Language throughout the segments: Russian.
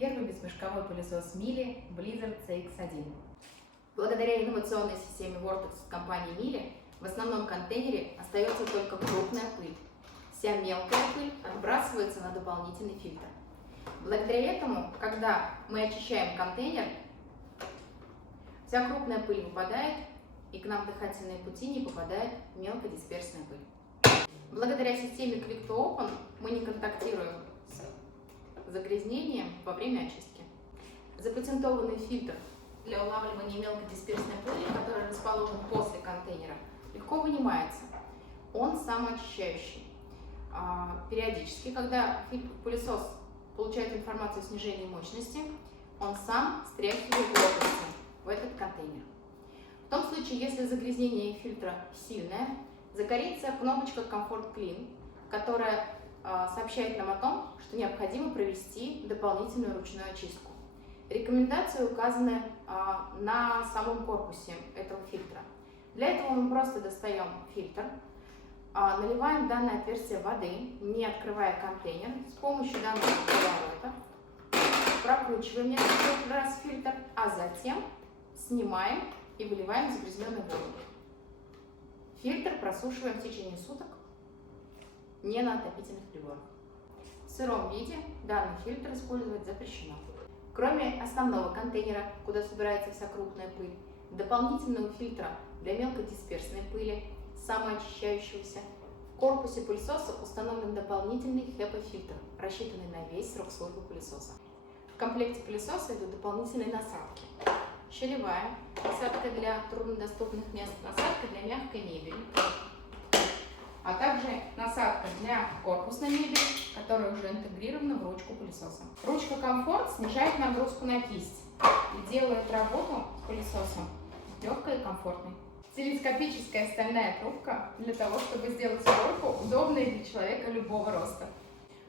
первый безмешковой пылесос Miele Blizzard CX1. Благодаря инновационной системе Vortex компании Miele в основном контейнере остается только крупная пыль. Вся мелкая пыль отбрасывается на дополнительный фильтр. Благодаря этому, когда мы очищаем контейнер, вся крупная пыль выпадает, и к нам в дыхательные пути не попадает мелкодисперсная пыль. Благодаря системе Quick to Open мы не контактируем с загрязнением во время очистки. Запатентованный фильтр для улавливания мелкодисперсной пыли, который расположен после контейнера, легко вынимается. Он самоочищающий. Периодически, когда пылесос получает информацию о снижении мощности, он сам стряхивает лопасти в этот контейнер. В том случае, если загрязнение фильтра сильное, загорится кнопочка Comfort Clean, которая сообщает нам о том, что необходимо провести дополнительную ручную очистку. Рекомендации указаны на самом корпусе этого фильтра. Для этого мы просто достаем фильтр, наливаем в данное отверстие воды, не открывая контейнер, с помощью данного поворота прокручиваем несколько раз фильтр, а затем снимаем и выливаем загрязненную воду. Фильтр просушиваем в течение суток не на отопительных приборах. В сыром виде данный фильтр использовать запрещено. Кроме основного контейнера, куда собирается вся крупная пыль, дополнительного фильтра для мелкодисперсной пыли, самоочищающегося, в корпусе пылесоса установлен дополнительный HEPA-фильтр, рассчитанный на весь срок службы пылесоса. В комплекте пылесоса идут дополнительные насадки. Щелевая, насадка для труднодоступных мест, насадка для мягкой мебели, а также насадка для корпусной мебели, которая уже интегрирована в ручку пылесоса. Ручка Comfort снижает нагрузку на кисть и делает работу с пылесосом легкой и комфортной. Телескопическая стальная трубка для того, чтобы сделать уборку удобной для человека любого роста.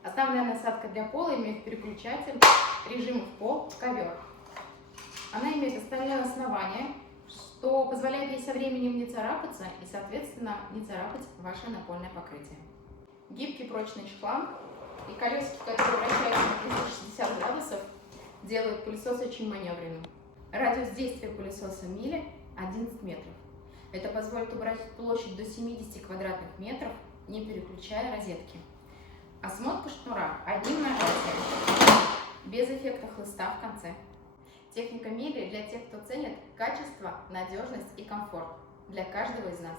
Основная насадка для пола имеет переключатель режимов пол, ковер. Она имеет остальное основание, что позволяет ей со временем не царапаться и, соответственно, не царапать ваше напольное покрытие. Гибкий прочный шланг и колесики, которые вращаются на 360 градусов, делают пылесос очень маневренным. Радиус действия пылесоса Miele 11 метров. Это позволит убрать площадь до 70 квадратных метров, не переключая розетки. Осмотка шнура одним нажатием, без эффекта хлыста в конце. Техника Miele для тех, кто ценит качество, надежность и комфорт для каждого из нас.